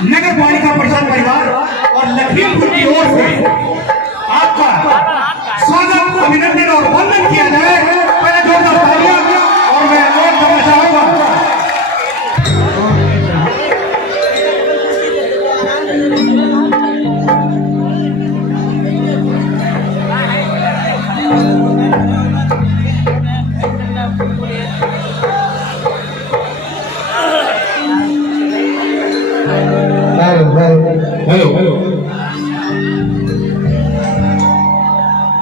नगर पालिका परिषद परिवार और लखीमपुर की ओर से आपका स्वागत, अभिनंदन और वंदन किया जाए। पहले जोरदार तालियां और मैं अनुरोध करना चाहूंगा हेलो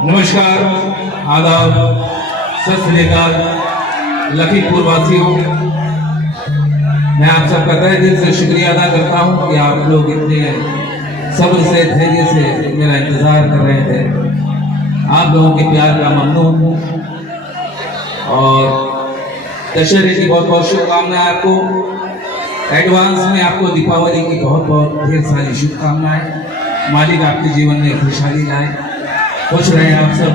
नमस्कार, आदाब, सत श्री अकाल लखीमपुर वासियों। मैं आप सबका तहे दिल से शुक्रिया अदा करता हूं कि आप लोग इतने सब्र से, धैर्य से मेरा इंतजार कर रहे थे। आप लोगों के प्यार का ममनून और दशहरे की बहुत बहुत शुभकामनाएं आपको। एडवांस में आपको दीपावली की बहुत बहुत ढेर सारी शुभकामनाएं। मालिक आपके जीवन में खुशहाली लाए, खुश रहे आप सब।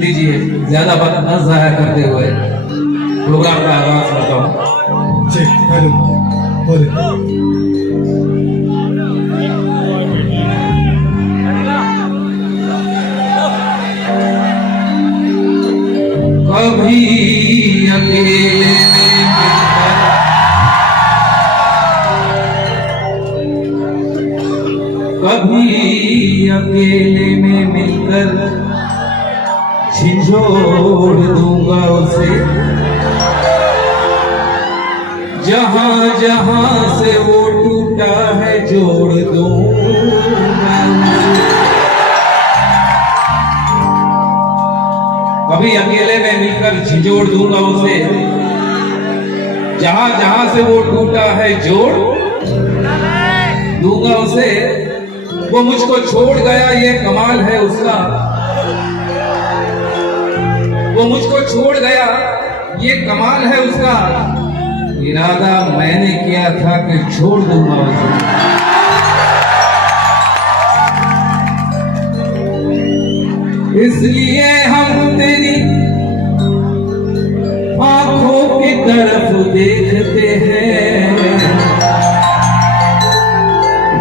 लीजिए, ज्यादा वक्त न जाया करते हुए प्रोग्राम का आगाज करता हूँ। कभी अकेले कभी अकेले में मिलकर झिझोड़ दूंगा उसे, जहां जहां से वो टूटा है जोड़ दूंगा उसे। कभी अकेले में मिलकर झिझोड़ दूंगा उसे, जहां जहां से वो टूटा है जोड़ दूंगा उसे। वो मुझको छोड़ गया, ये कमाल है उसका। वो मुझको छोड़ गया, ये कमाल है उसका। इरादा मैंने किया था कि छोड़ दूंगा उसे। इसलिए हम तेरी आंखों की तरफ देखते हैं।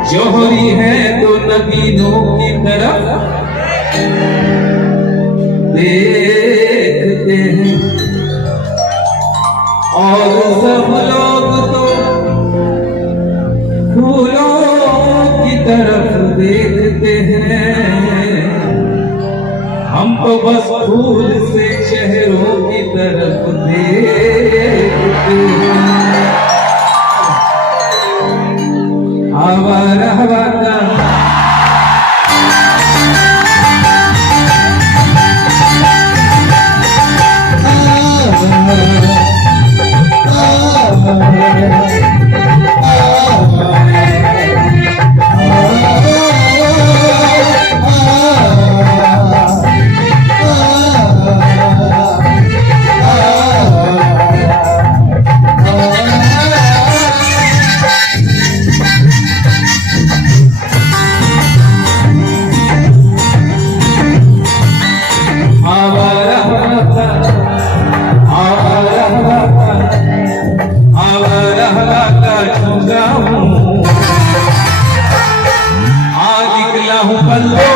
जोहरी है तो नगीनों की तरफ देखते हैं, और सब लोग तो फूलों की तरफ देखते हैं। हम तो बस फूल से चेहरों की तरफ देखते हैं। आवारा हवा का आवारा हवा का झोंका हो, आ निकला हूँ पल दो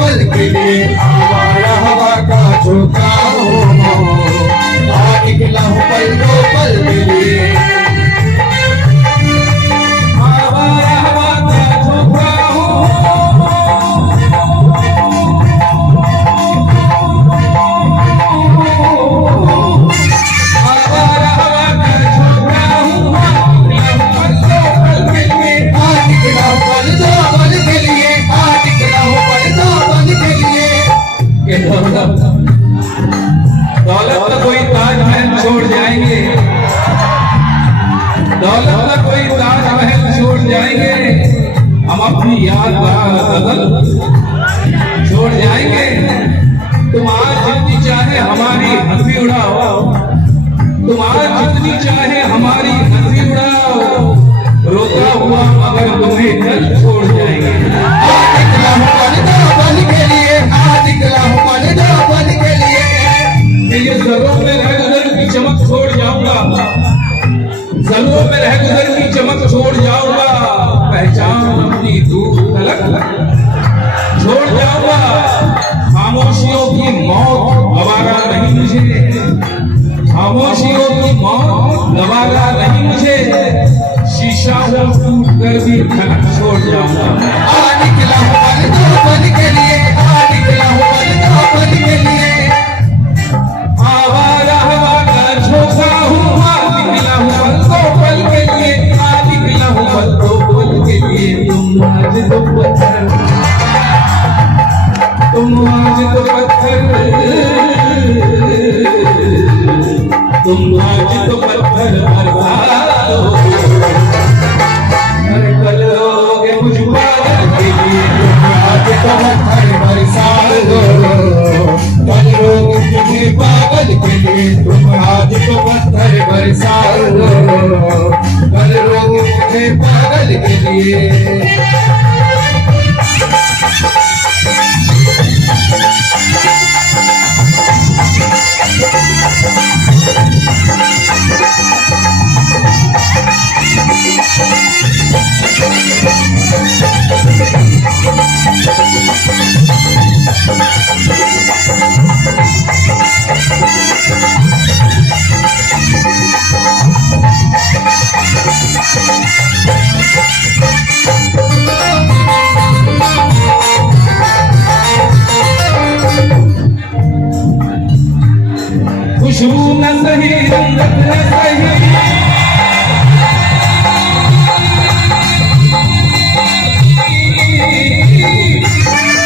पल के लिए। आवारा हवा का झोंका हो, आवारा हवा का झोंका हो, आ निकला हूँ पल दो पल के लिए। आ निकला हूँ पल दो पल के लिए। दौलत का कोई ताजमहल छोड़ जाएंगे, दौलत का कोई ताजमहल छोड़ जाएंगे। हम अपनी यादगार गजल छोड़ जाएंगे। तुम आज जितनी चाहे हमारी हंसी उड़ाओ, तुम आज जितनी चाहे हमारी हंसी उड़ाओ। रोता हुआ मगर तुम्हें कल छोड़ जाएंगे। आ निकला हूँ पल दो पल के लिए। आ निकला हूँ पल दो पल के लिए। ये जरूर में जरूरों में रह गुजर की चमक छोड़ जाऊंगा, पहचान अपनी दूर तलक छोड़ जाऊंगा। खामोशियों की मौत गवारा नहीं मुझे, खामोशियों की मौत गवारा नहीं मुझे। शीशा हो टूट कर भी खनक छोड़ जाऊंगा। निकला हूँ पल के लिए, निकला हूँ पल के लिए। आवारा हवा का झोंका हूँ, निकला हूँ पल के लिए, निकला हूँ पल के लिए। तुम आज तो पत्थर, तुम आज तो पत्थर, तुम आज तो पत्थर बरसाओ। अरे कल रोगे मुझ पागल के लिए, आज तो पत्थर बरसा दो, कल लोग तुझे पागल के लिए। तुम आज तो पत्थर बरसा दो, कल लोग तुझे पागल के लिए। खुशबू न सही, रंगत न सही,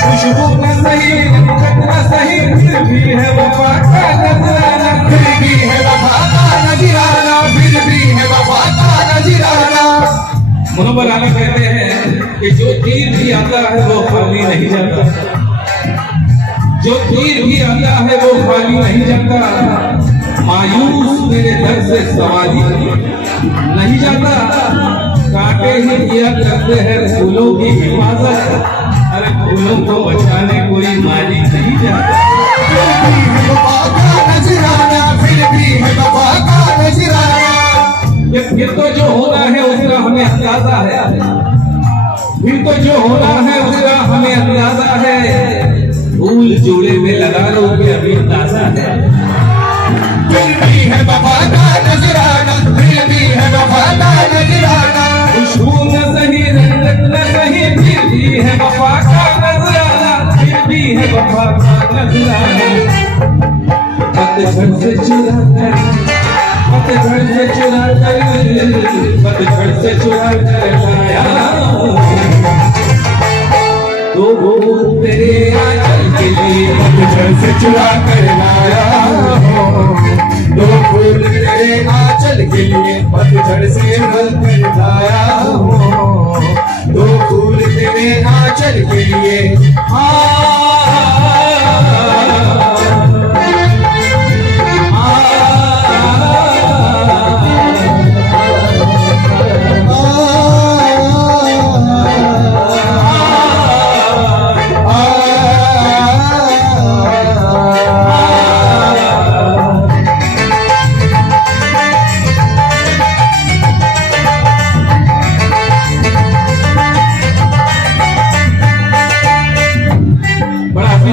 खुशबू न सही, रंगत न सही, फिर भी है वफा का नजराना, फिर भी है वफा का नजराना, फिर भी है वफा का नजराना। मुनव्वर आला कहते हैं कि जो तीर भी आता है वो खाली नहीं जाता, जो तीर भी आता है वो खाली नहीं जाता। मायूस मेरे दर से सवारी नहीं जाता, कांटे ही किया करते हैं फूलों की हिफाजत। अरे फूलों को बचाने कोई माली नहीं जाता। फिर भी है वफा का नजराना, फिर भी है वफा का नजराना। फिर तो जो होना है उसका हमें अंदाजा है, फिर तो जो होना है उसका हमें अंदाजा है। फूल जोड़े में लगा लो कि अभी ताजा है। फिर भी है वफा का नजराना, फिर भी है वफा का नजराना। खुशबू न सही, रंगत न सही, फिर भी है वफा का नजराना, फिर भी है वफा का नजराना। पतझड़ से चुरा कर, पतझड़ से चुरा कर, पतझड़ से चुरा कर लाया तो वो तेरे आंचल के लिए। पतझड़ से चुरा कर लाया हूँ, दो फूल तेरे आंचल के लिए। पतझड़ से मल कर लाया हूँ, दो फूल तेरे आंचल के लिए।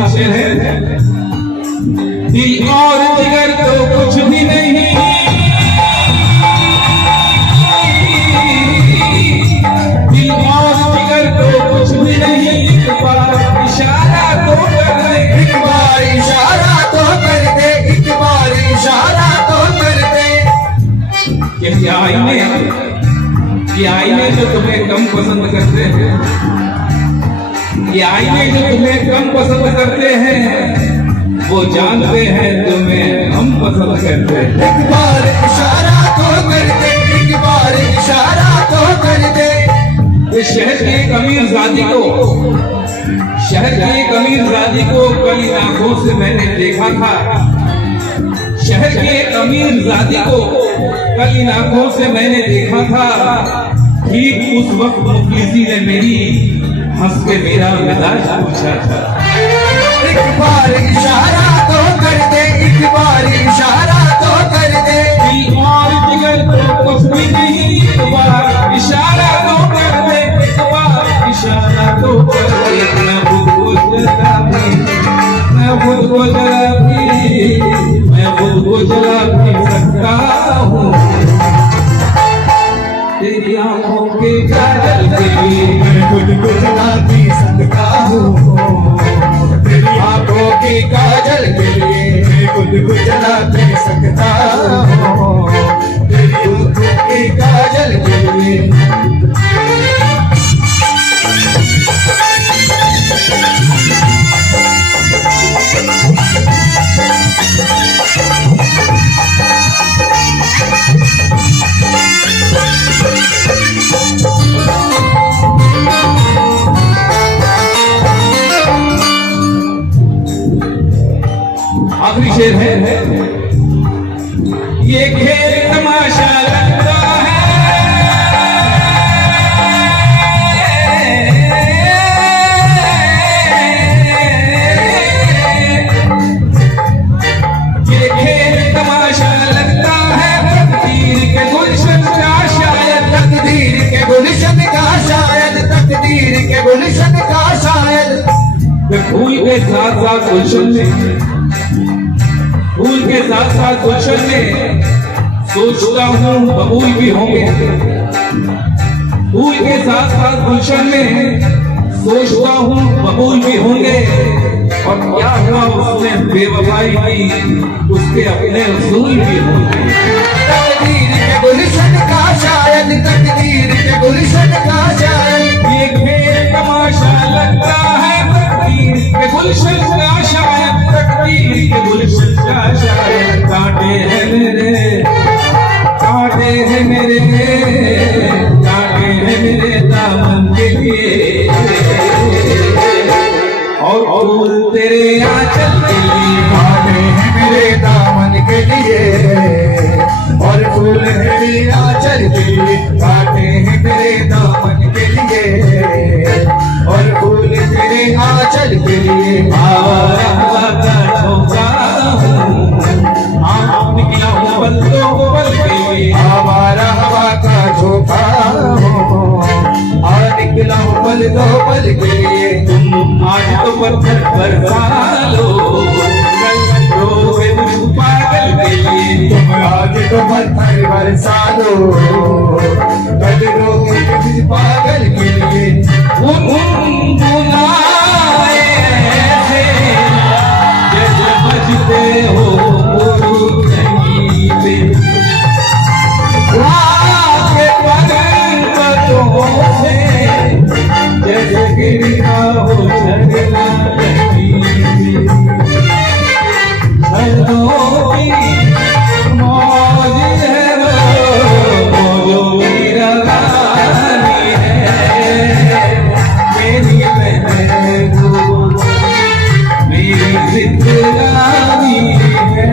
शेर है, दिल और जिगर तो कुछ भी नहीं, दिल और जिगर तो कुछ भी नहीं। एक बार इशारा तो कर दे, एक बार इशारा तो कर दे, एक बार इशारा तो कर दे। ये आईने जो तुम्हें कम पसंद करते हैं, ये आईने जो तुम्हें कम पसंद करते हैं, वो जानते हैं तुम्हें हम पसंद करते हैं। एक बार इशारा तो कर दे, एक बार इशारा तो कर दे। इस शहर के एक अमीरजादी को, शहर की एक अमीरजादी को कल इन आंखों से मैंने देखा था। शहर के एक अमीरजादी को कल इन आंखों से मैंने देखा था। ठीक उस वक्त मुखलिसी ने मेरी हंस के मेरा मिजाज पूछा था। एक बार इशारा तो कर दे, एक बार इशारा तो कर दे। दिल और तेरी आंखों के काजल के लिए मैं खुद को जला भी सकता हूँ तेरी आंखों की काजल के लिए मैं खुद को जला भी सकता हूँ तेरी आंखों की काजल के लिए आखिरी शेर है, ये खेल तमाशा लगता है, ये खेल तमाशा लगता है, तकदीर के गुलशन का शायद, तकदीर के गुलशन का शायद तकदीर के गुलशन का शायद फूल के साथ साथ गुलशन में, फूल के साथ साथ गुलशन में सोचता हूँ बबूल भी होंगे, फूल के साथ साथ गुलशन में सोचता हूँ बबूल भी होंगे, और क्या हुआ उसने बेवफाई की, उसके अपने उसूल भी होंगे। तकदीर के गुलशन का शायद तकदीर के गुलशन का शायद ये खेल तमाशा लगता है, तकदीर के गुलशन का शायद, तकदीर के गुलशन का शायद, कांटे हैं मेरे, कांटे हैं मेरे, कांटे हैं मेरे दामन के लिए, और फूल तेरे आंचल के लिए, कांटे हैं मेरे दामन के लिए और फूल है मेरे आंचल के लिए कांटे हैं मेरे दामन के लिए और फूल तेरे आंचल के लिए आवारा का झोंका हूँ, आप निकला हूँ पलकों को पल के लिए, हमारा हवा का झोंका हो आ निकला हूँ पल दो पल के लिए तुम आज तो पत्थर बरसा लो, कल रोगे तुम पागल के लिए, तुम आज तो पत्थर बरसा दो कल रोगे तुम पागल के लिए बुलाए ऐसे जैसे बजते हो कहीं पे, आके पंकजों से जैसे गिरता हो झरना कहीं पे, झरनों की मौज है मौजों की रवानी है, मेरी महबूबा मेरी जिंदगानी है,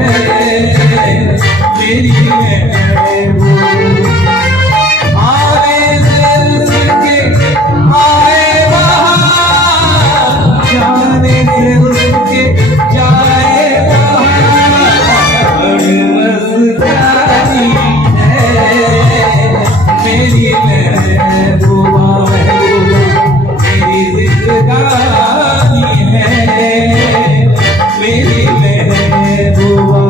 मेरी महबूबा आए दिल के आए बहार, जाने से उसके जाए बहार, मस्तानी है मेरी महबूबा, मेरी जिंदगानी है मेरी महबूबा।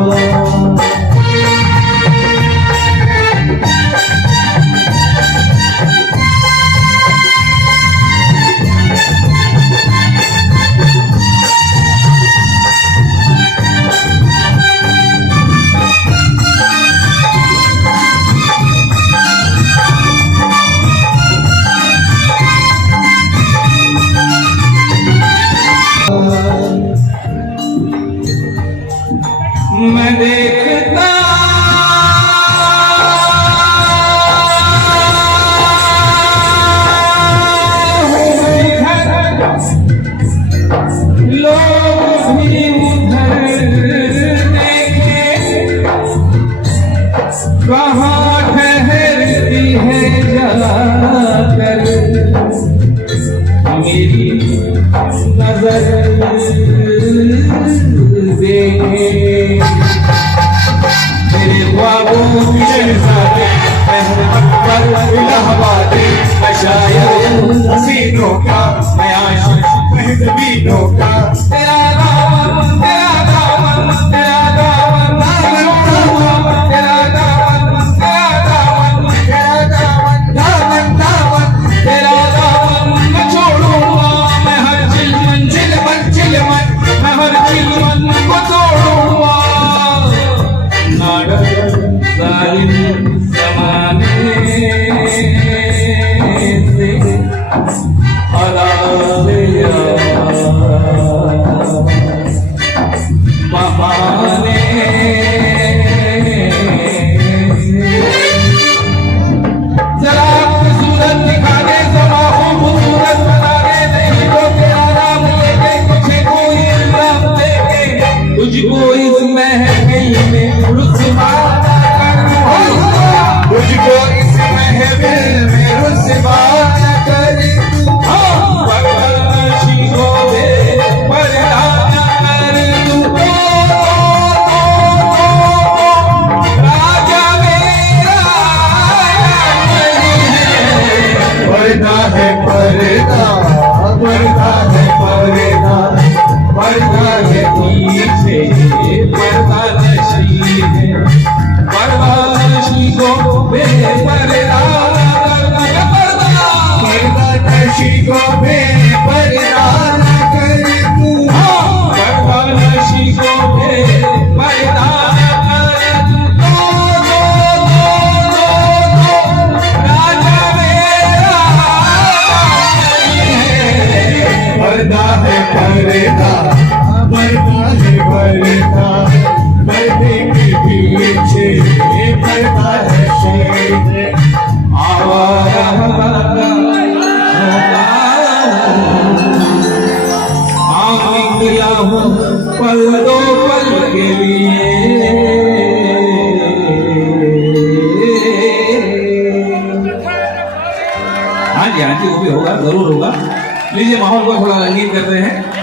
मैं देखता लोग भी उधर देखे, कहाँ ठहरती है जाकर मेरी नजर देखे, मेरे ख्वाबों की शहज़ादे पर इलाहाबादी, मैं शायर हसीनों का, मैं आशिक महज़बीनों का, तेरा दामन तेरा दामन तेरा दामन तेरा दामन तेरा दामन तेरा दामन तेरा दामन जमाने से अराबिया बहाने जरा खूबसूरत दिखा दे जमा खूबसूरत बना दे नहीं तो तेरा नाम लेके तुझे कोई इल्जाम देके तुझको इस महफिल में रुसवा मुझको इस महफिल में रुसवा न कर परवरशी को दे पर्दा न कर तू राजा मेरा पर्दा है पर्दा पर्दा है पर्दा पर्दा है पीछे पर्दा नशी है परवरशी को बेपर्दा करना पर्दा पर्दा नशी को बेपर्दा न कर तू परवरशी को बेपर्दा कर राजा मेरा पर्दा है पर्दा पर्दा है पर्दा पर्दे के पीछे पर्दा है शेर आवारा निकला हूँ पल दो पल के लिए हाँ जी वो भी होगा जरूर होगा लीजिए माहौल को थोड़ा रंगीन करते हैं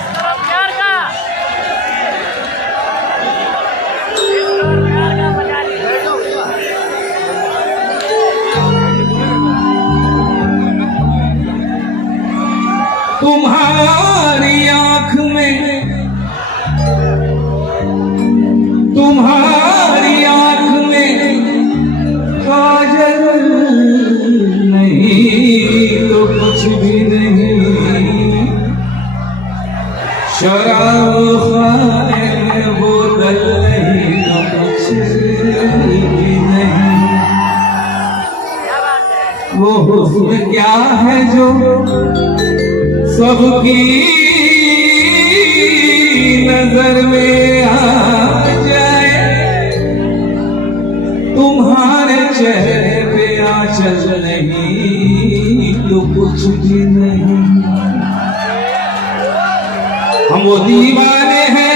तुम्हारी आंख में तुम्हारी आंख में काजल नहीं तो कुछ भी नहीं शराब खाए बोतल नहीं तो कुछ भी नहीं वो हुस्न क्या है जो सबकी नजर में आ जाए तुम्हारे चेहरे पे आंचल नहीं तो कुछ भी नहीं हम वो दीवाने हैं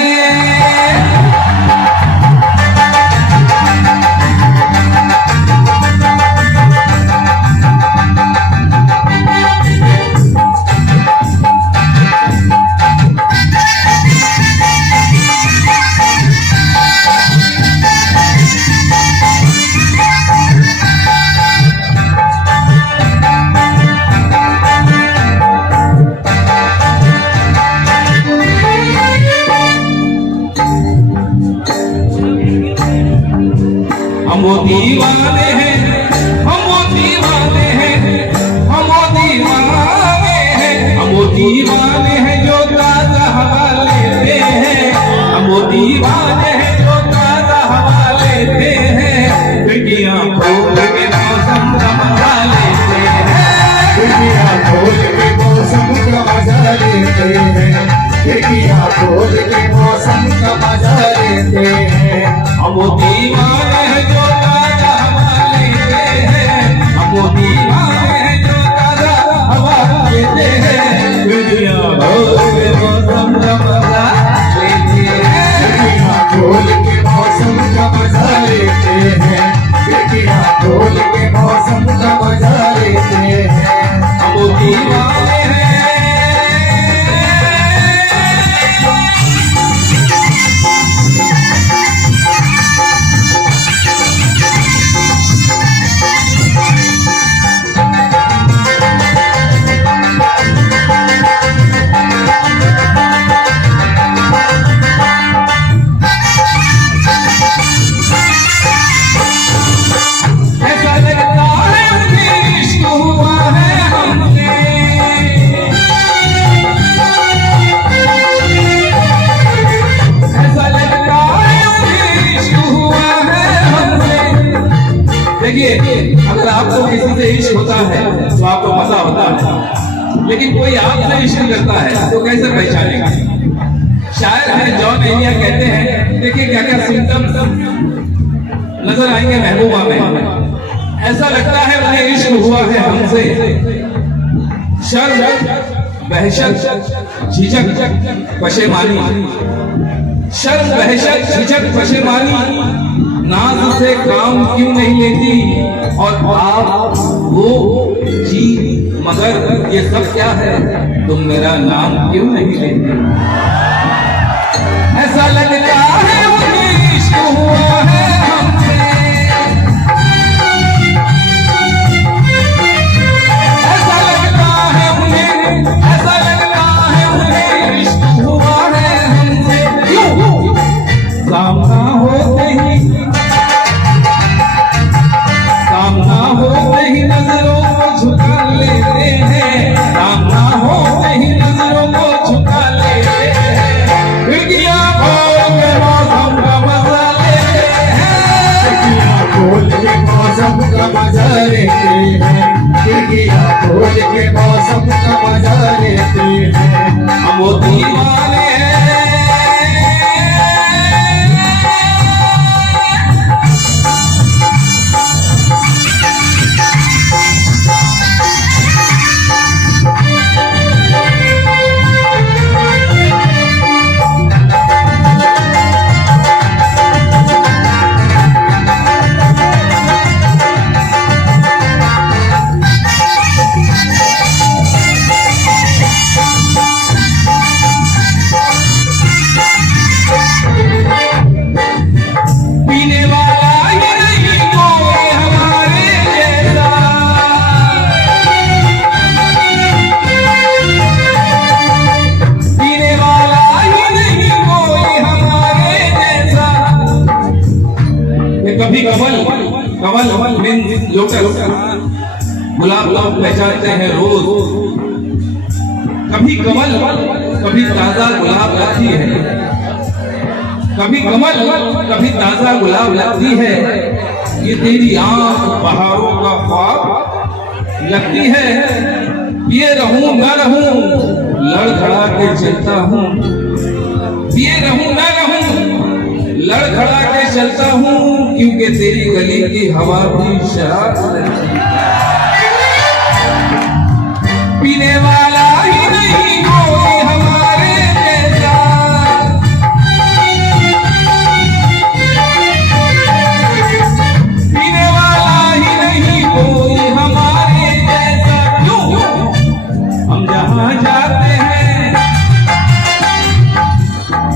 देखिए, अगर आपको किसी से इश्क होता है तो आपको मजा होता है, लेकिन कोई आपसे इश्क करता है तो कैसे पहचानेगा? शायर है जॉन एलिया कहते हैं, देखिए क्या क्या सिम्टम्स नजर आएंगे महबूबा में। ऐसा लगता है उन्हें इश्क हुआ है हमसे, शर्म वहशत झिझक पशेमानी, शर्म वहशत झिझक पशेमानी, नाज से काम क्यों नहीं लेती, और आप वो जी मगर ये सब क्या है, तुम मेरा नाम क्यों नहीं लेती। ऐसा लगता है मुझे इश्क हुआ है हमसे, ऐसा लगता है मुझे, ऐसा लगता है मुझे इश्क हुआ है हमसे। क्यों सामना होते ही, सामना होते ही नजरों को झुका लेते हैं, सामना होते ही नजरों को झुका लेते हैं, खिड़कियां खोल के मौसम का मजा लेते हैं, खिड़कियां खोल के मौसम का मजा लेते हैं, खिड़कियां खोल के मौसम का मजा लेते हैं। हम वो दीवाने हैं। पीने वाला ही नहीं कोई हमारे जैसा, पीने वाला ही नहीं कोई हमारे जैसा। ये कभी कमल कमल मीन्स लोटस, गुलाब लोग पहचानते हैं रोज, कभी कमल कभी ताजा गुलाब लगती है, कभी कमल कभी ताजा गुलाब लगती है, ये तेरी आंख बहारों का ख्वाब लगती है, ये रहूं न रहूं लड़खड़ा के चलता हूँ, ये रहूं न रहूं लड़खड़ा के चलता हूँ, क्योंकि तेरी गली की हवा भी शराब लगती है। पीने वाला ही नहीं कोई हमारे जैसा, पीने वाला ही नहीं कोई हमारे जैसा। क्यों हम जहाँ जाते हैं,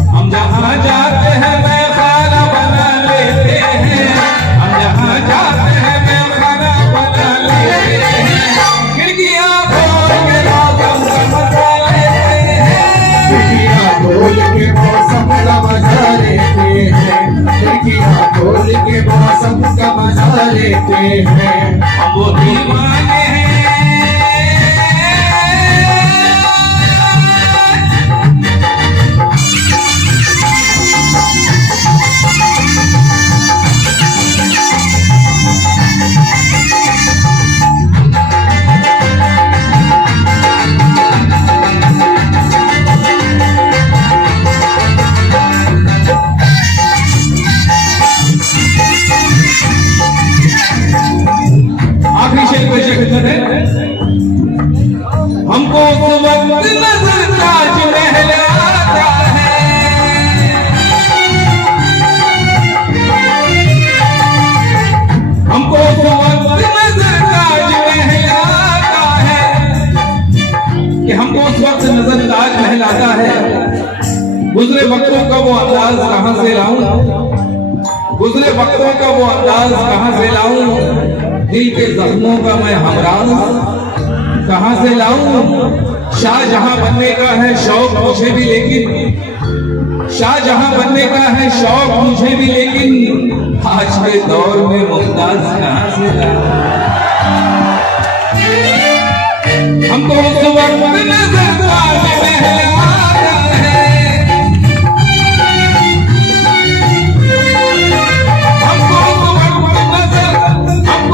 हम जहाँ जाते हैं मैं खाना बना लेते हैं, हम जहाँ जाते हैं मैं खाना बना लेते हैं, खिड़कियाँ खोल के मौसम का मजा लेते हैं, खिड़कियां खोल के मौसम का मजा लेते हैं, खिड़कियां खोल के मौसम का मजा लेते हैं। हम वो दीवाने हैं। आखिरी शेर पे शेर है, हमको उस वक्त नजर ताज महल आता है, हमको उस वक्त नजर ताज महल आता है, कि हमको उस वक्त नजर ताज महल आता है। गुजरे वक्तों का वो अंदाज कहाँ से लाऊं, गुजरे वक्तों का वो अंदाज कहाँ से लाऊं, दिल के जख्मों का मैं हमराज कहाँ से लाऊं। शाहजहां बनने का है शौक मुझे भी, लेकिन शाहजहां बनने का है शौक मुझे भी, लेकिन आज के दौर में मुमताज कहाँ से लाऊं। हमको उस वक्त नजर ताज महल आता है, हमको उस वक्त नजर, हमको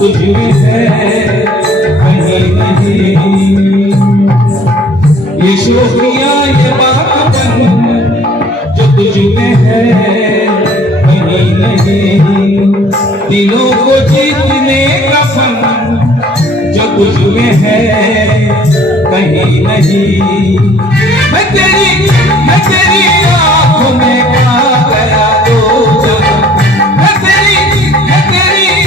तुझ में है कहीं नहीं। ये शोखियाँ ये बातपन जो तुझ में है कहीं नहीं। दिलों को जीतने का फन जो तुझ में है कहीं नहीं। मैं तेरी आंखों में पा गया दो जहां। मैं तेरी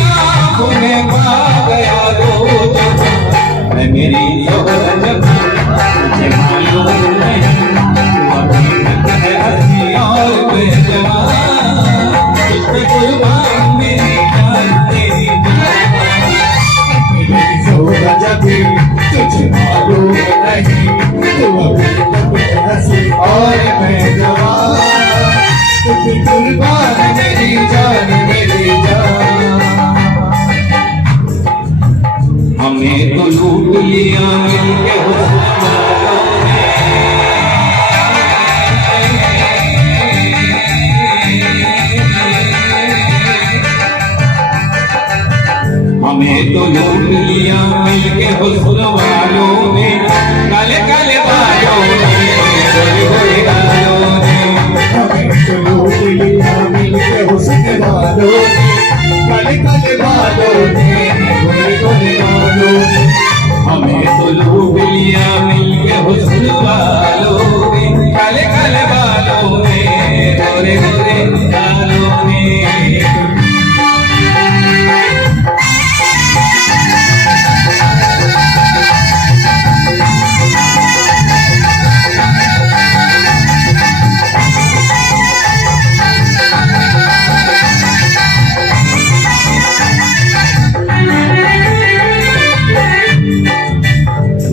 आंखों में पा गया दो जहां। मैं मेरी जोहर जहां तुझे मालूम नहीं। तू अभी तक है हंसी और बेजवान। तुझ पे कुर्बान मेरी जान तेरी जान। मेरी जोहर जबी तुझे मालूम नहीं। तू अभी तक हंसी और मैं जवान। तुझे कुर्बान मेरी जान मेरी जान। हमें तो लूट लिया मिलके हुस्न वालों ने। हमें तो लूट लिया मिलके हुस्न वालों ने। काले काले बालों ने गोरे गोरे गालों ने। हमें तो लूट लिया मिलके हुस्न वालों ने। काले काले बालों ने गोरे गोरे बालों ने। हमें तो लूट लिया मिलके हुस्न वालों ने। काले काले बालों ने गोरे गोरे गालों ने।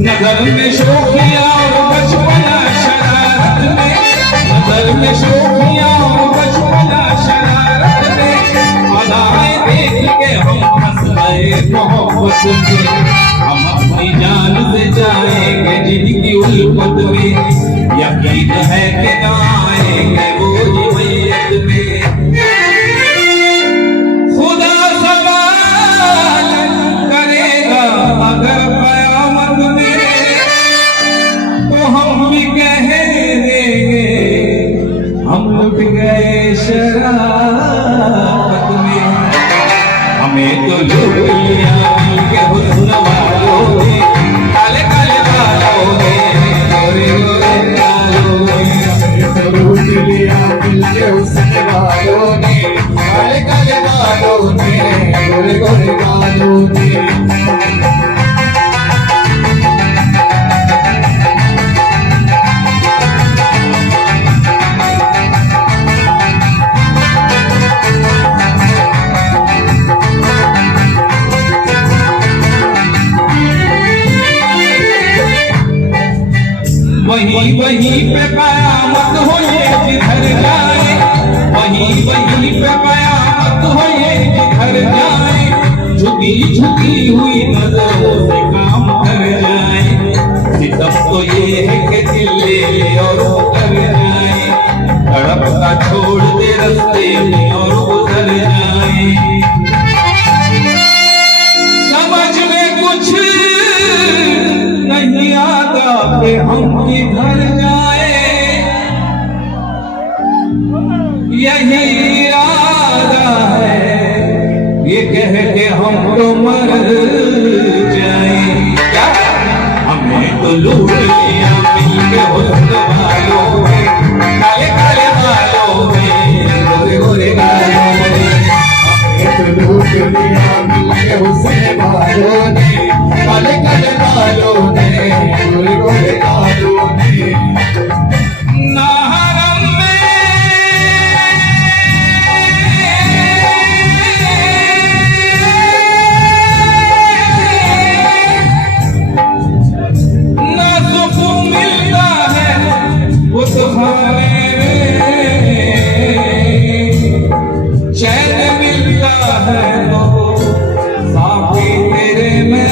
नजर में शोखिया और बचपना शरारत में। नजर में शोखिया और बचपना शरारत में। अदाएं देख के हम फंस गए मोहब्बत में। हम अपनी जान से जाएंगे जिनकी उल्फत में। यकीन है कि ना आएंगे वो मैयत में। खुदा सवाल करेगा अगर कयामत में। तो हम भी कह देंगे हम लुट गए शरारत में। हमें तो लूट लिया मिलके हुस्न वालों ने। काले काले बालों ने गोरे गोरे गालों ने। हमें तो लूट लिया मिलके हुस्न वालों ने। काले काले बालों ने गोरे गोरे बालों ने। वहीं वहीं पे कयामत हो ये जिधर जाए। वहीं वहीं पे कयामत हो ये जिधर जाए। झुकी झुकी हुई नजरों से काम कर जाए। सितम तो ये है कि दिल ले ले और वो कर जाए। तड़प का छोड़ दे रास्ते में और गुजर जाए। समझ में कुछ नहीं आता कि हम किधर जाए। यही इरादा है ये कह के हम तो मर जाए। क्या हमें तो लूट लिया मिलके हुस्न वालों ने। काले काले बालों में गोरे गोरे गालों में। हमें तो लूट लिया मिलके हुस्न वालों ने। काले काले बालों ने गोरे गोरे बालों ने। नाहरम में ना सुकून मिलता है उस खाने में। चैन मिलता है तो साथी तेरे में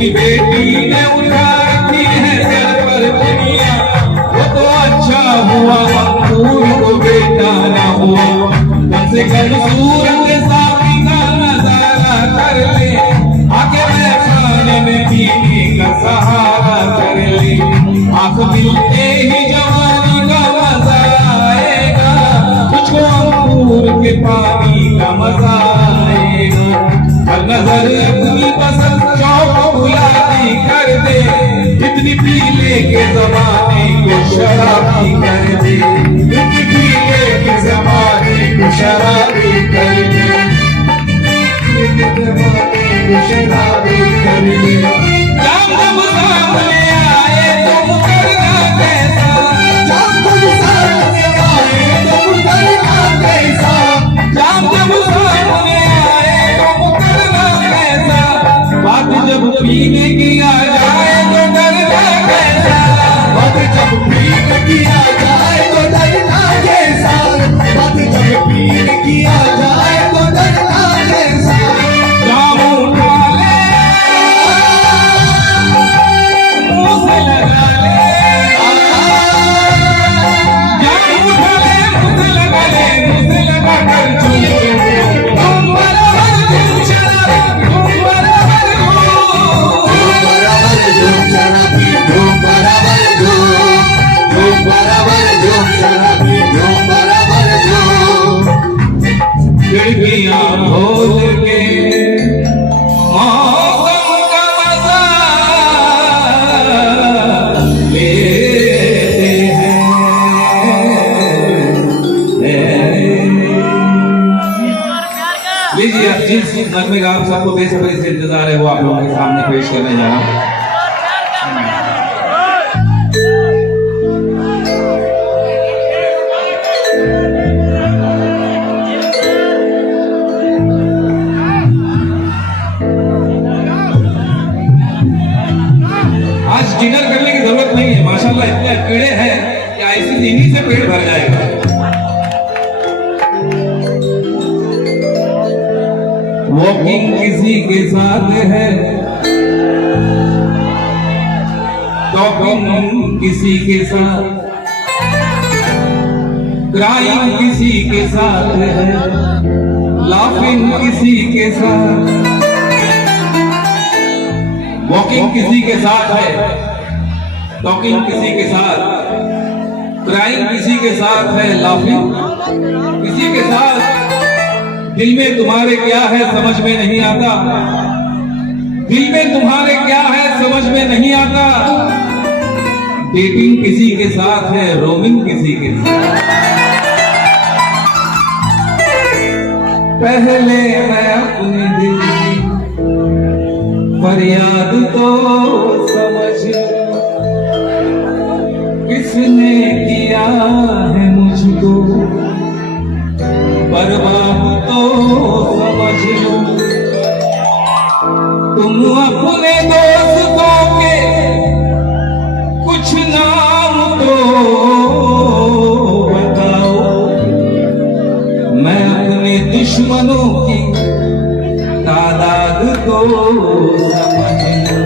जिसकी बेटी ने उठा रखी है सर पर दुनिया, वो तो अच्छा हुआ अंकुर को बेटा न हुआ। कम से कम सूरत साथी का नजारा कर ले, आगे मैं खाने में पीने का सहारा कर ले। आंख मिलते ही जवानी का मजा आएगा, तुझको अंकुर के पानी का मजा आएगा। हर नजर अपनी पसंद शौक गुलाबी कर दे, इतनी पी ले के जमाने को शराबी कर दे, इतनी पी ले के जमाने को शराबी कर दे, जमाने को शराबी कर दे। जब सामने आए तुम करना कैसा, जब सामने आए तुम करना कैसा, जब सामने आए तुम करना कैसा। बात जब पीने की आ जाए तो डरना कैसा, बात जब पीने की आ जाए तो डरना कैसा, बात जब पीने की आ जाए तो डरना कैसा। जाम उठा ले मुंह से लगा ले, जाम उठा ले मुंह से लगा ले, मुंह से लगा कर चूम तुम बराबर तुम शराबी, तुम बराबर तुम शराबी, तुम बराबर तुम बराबर तुम शराबी, तुम बराबर खिड़कियां खोल के मौसम का मजा लेते हैं। लीजिए आप जिस नगमे का आप सबको बेसब्री से इंतजार है वो आप लोगों के सामने पेश करने जा रहा हूँ। आज डिनर करने की जरूरत नहीं है, माशाल्लाह इतने कीड़े हैं कि ऐसी नींद से पेट भर जाएगा। वॉकिंग किसी के साथ है, टॉकिंग किसी के साथ, क्राइंग किसी के साथ है, लाफिंग किसी के साथ। वॉकिंग किसी के साथ है, टॉकिंग किसी के साथ, क्राइंग किसी के साथ है, लाफिंग किसी के साथ। दिल में तुम्हारे क्या है समझ में नहीं आता, दिल में तुम्हारे क्या है समझ में नहीं आता। डेटिंग किसी के साथ है, रोमिंग किसी के साथ। पहले मैं अपने दिल की फरियाद तो समझ, किसने किया है मुझको बर्बाद तो समझ लो। तुम अपने दोस्तों के कुछ नाम तो बताओ, मैं अपने दुश्मनों की तादाद तो समझ लो।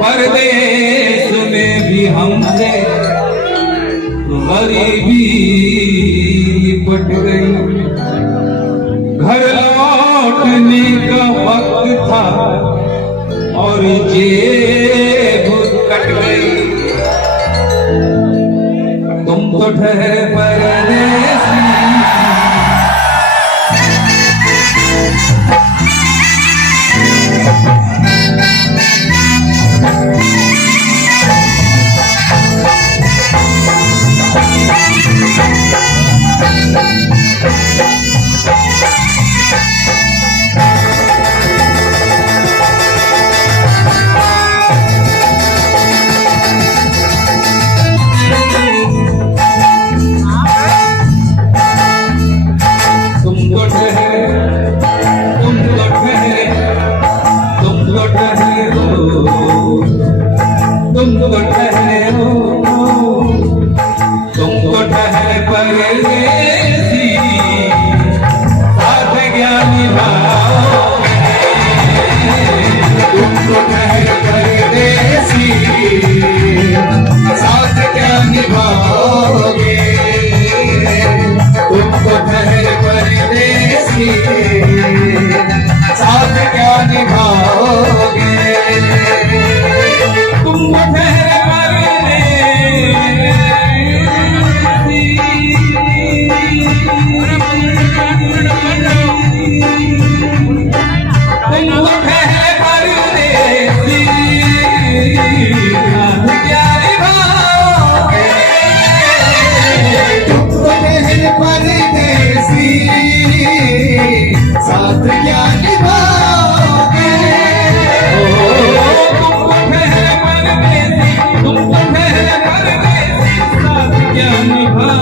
परदेश में भी हमसे गरीबी पट गई, घर लौटने का वक्त था और जेब कट गई। तुम तो ठहरे परदेसी,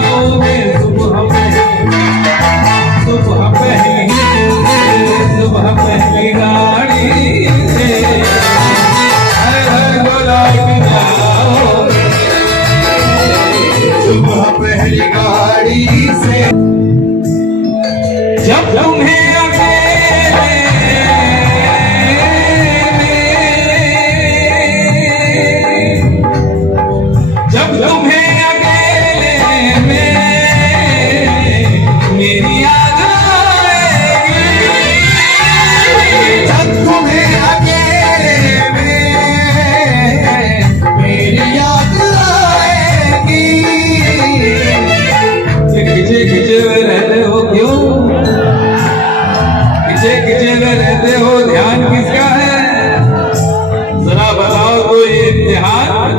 रातों में सुबह पहली गाड़ी से हर घर गुलाबी जाओगे। सुबह पहली गाड़ी से जब तुम्हें अकेले में मेरी याद आएगी। जब तुम्हें अकेले में मेरी याद आएगी। खिंचे खिंचे हुए रहते हो क्यों? खिंचे खिंचे हुए रहते हो, ध्यान किसका है? जरा बताओ तो ये इम्तिहान।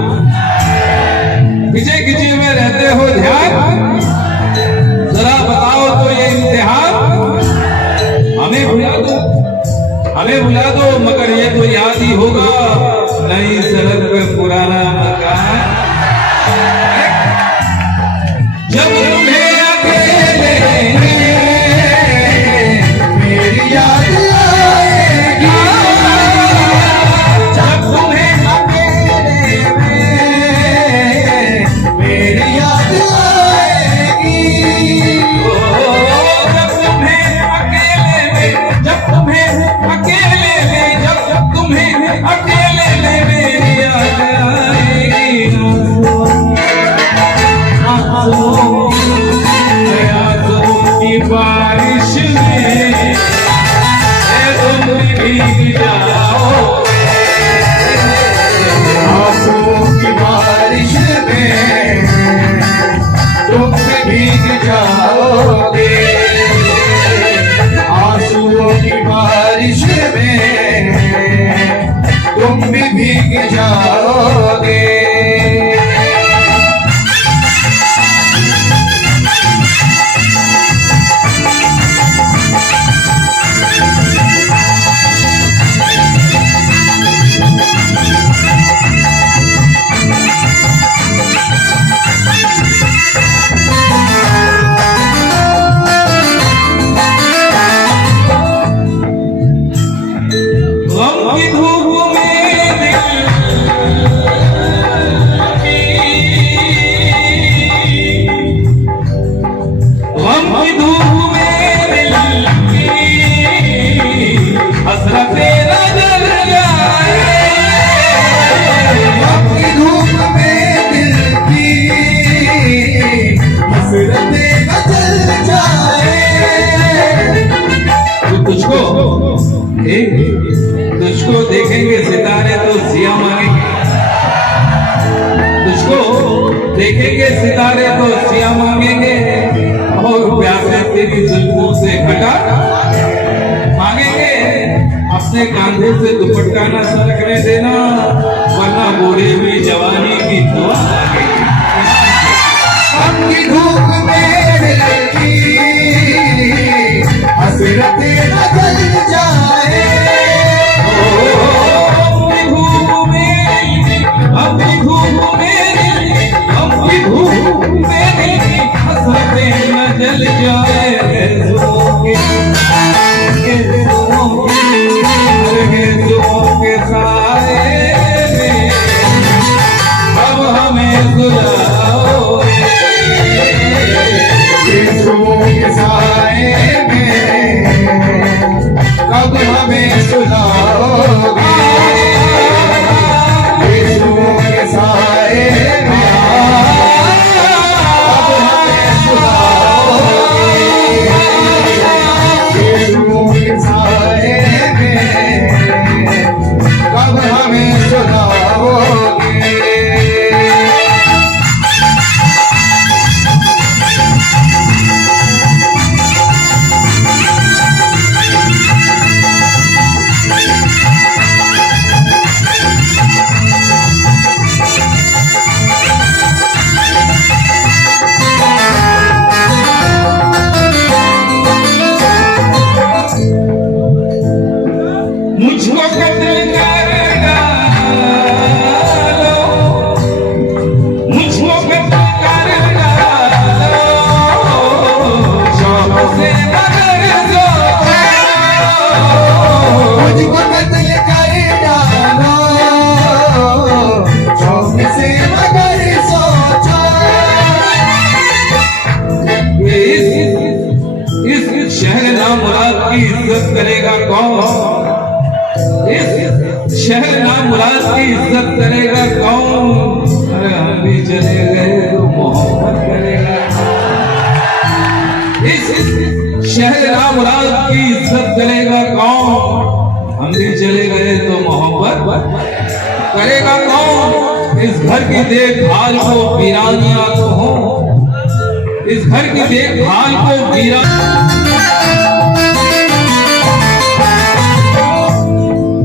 खिंचे खिंचे हुए रहते हो, ध्यान जरा बताओ तो ये इम्तिहान। हमें भुला दो मगर ये तो याद ही होगा नई सड़क पे पुराना मकान। जब तुम्हें अकेले मेरी याद आएगी। जब तुम्हें अकेले में मेरी याद आएगी। जब तुम्हें अकेले में मेरी याद आएगी। आंसुओं की बारिश में तुम भीग जाओगे। आंसुओं की बारिश में तुम भीग जाओगे। आंसुओं की बारिश में तुम भी भीग जाओगे। गम की धूप में गम की धूप में दिल की हसरतें नजर जाए। गम की धूप में दिल की हसरतें न जल जाए। तुझको देखेंगे सितारे तो सिया मांगेंगे। तुझको देखेंगे सितारे तो सिया मांगेंगे और प्यासे तेरी जुल्फों से घटा मांगेंगे। अपने कांधे से दुपट्टा न सरकने देना वरना बूढ़े हुई जवानी की दुआ मांगेंगे। गम की धूप में दिल की हसरतें न जल जाए। जल जाए के साए अब हमें सुलाओगे। के साए में कब हमें सुनाओगे। यीशुओं के साए में कब हमें सुनाओगे। यीशुओं के साए में कब हमें सुनाओगे। इज्जत करेगा कौन? इस शहर नाम मुराद की इज्जत करेगा कौन? अरे हम भी चले गए तो मोहब्बत करेगा। इस शहर नाम मुराद की इज्जत करेगा कौन? हम भी चले गए तो मोहब्बत करेगा कौन? इस घर की देखभाल को वीरानिया तो हो, इस घर की देखभाल को वीरान।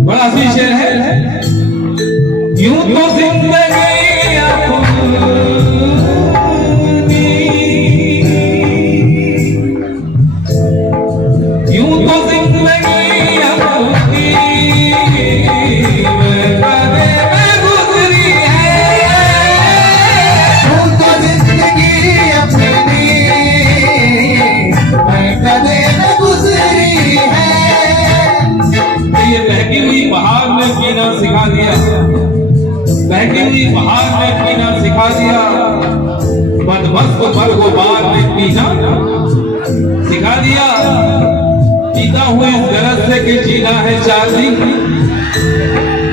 बड़ा सी शेर है, यूं तो जिंदगी अपनी, यूं तो जिंदगी अपनी सिखा दिया, बहकी हुई बहार में पीना सिखा दिया, बदमस्त बरगुबार में पीना सिखा दिया। पीता हुए इस गरज से के जीना है 4 दिन,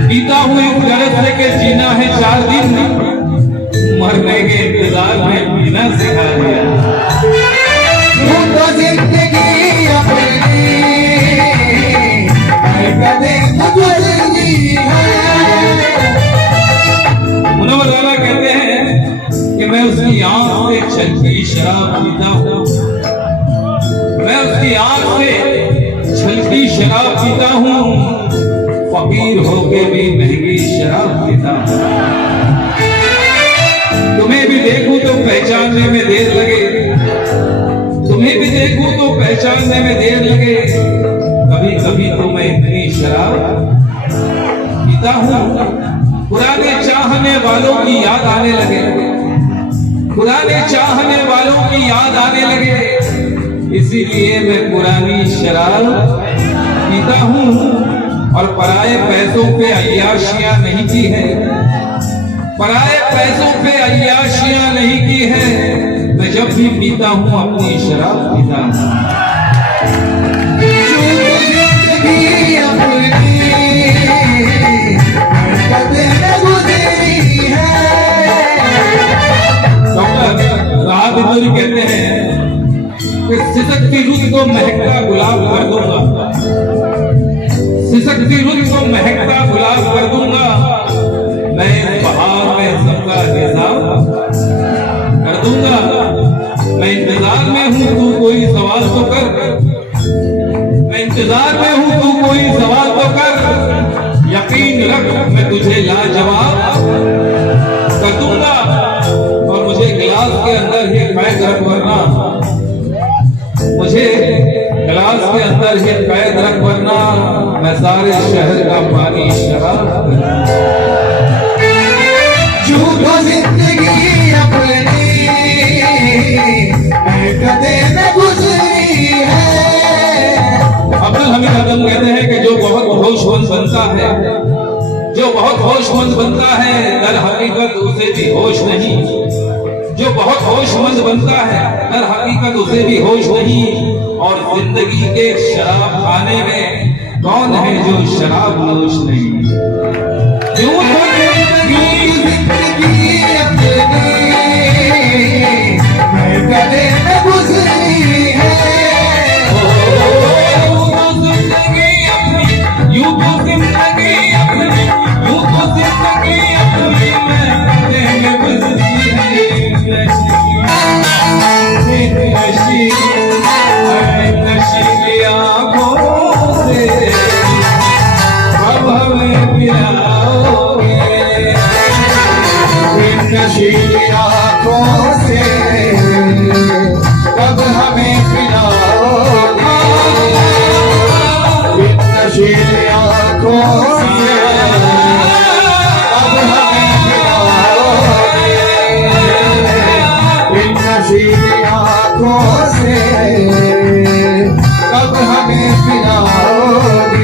पीता हुए इस गरज से के जीना है 4 दिन, मरने के इंतजार में पीना सिखा दिया। तो जिंदगी अपनी मुनव्वर वाला कहते हैं कि मैं उसकी आंख से छलकी शराब पीता हूँ, मैं उसकी आंख से छलकी शराब पीता हूँ, फकीर होके भी महंगी शराब पीता हूँ। तुम्हें भी देखूं तो पहचानने में देर लगे, तुम्हें भी देखूं तो पहचानने में देर लगे, कभी कभी तो मैं इतनी शराब पीता हूँ पुराने चाहने वालों की याद आने लगे, पुराने चाहने वालों की याद आने लगे, इसीलिए मैं पुरानी शराब पीता हूँ। और पराए पैसों पे अय्याशियां नहीं की है, पराए पैसों पे अय्याशियां नहीं की है, मैं जब भी पीता हूँ अपनी शराब पीता हूँ। राहत कहते हैं कि सिसकती रुत को महकता गुलाब कर दूंगा, सिसकती रुत को महकता गुलाब कर दूंगा, मैं बहार में सबका निजाम कर दूंगा। मैं इंतजार में हूँ, तू कोई सवाल तो कर, मैं इंतजार में हूँ, तू कोई सवाल तो कर, यकीन रख मैं तुझे लाजवाब कर दूंगा। और मुझे गिलास के अंदर ही कैद रख वरना, मुझे गिलास के अंदर ही कैद रख वरना, मैं सारे शहर का पानी शराब झूठो जिंदगी अपनी कदे में गुजरी है। अब्दुल हमीद आदम कहते हैं कि जो बहुत होशमंद बनता है, जो बहुत होशमंद बनता है, दर हकीकत उसे भी होश नहीं, जो बहुत होशमंद बनता है, दर हकीकत उसे भी होश नहीं। और जिंदगी के शराब खाने में कौन है जो शराब नोश नहीं? क्यों तो जिंदगी कदे में गुजरी है। यूं तो जिंदगी अपनी, यूं तो जिंदगी अपनी मैं कदे में गुजरी है। नशीली आँखों से अब हमें पिलाओगे, नशीली आँखों से कब हमें पिलाओगे, नशीली आँखों से अब हमें पिलाओगे, नशीली आँखों से कब हमें पिलाओगे।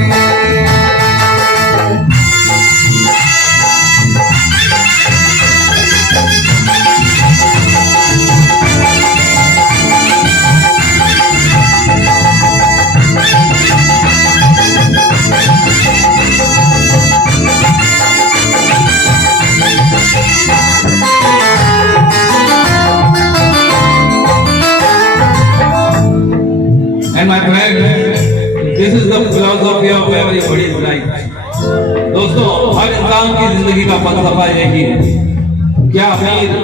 And my friend, this is the philosophy of everybody's life. दोस्तों, हर इंसान की जिंदगी का फलसफा यही है, क्या अमीर,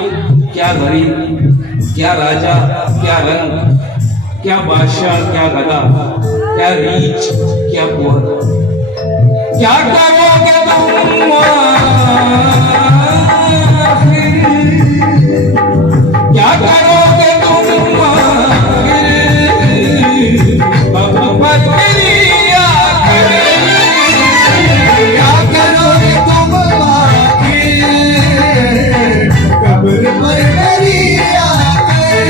क्या गरीब, क्या राजा, क्या रंग, क्या बादशाह, क्या गधा, क्या रीच, क्या पुअर, क्या करोगे तुम क्या करोगे तुम अब पर मेरी आखिर क्या करोगे तुम आखिर कब्र पर मेरी आकर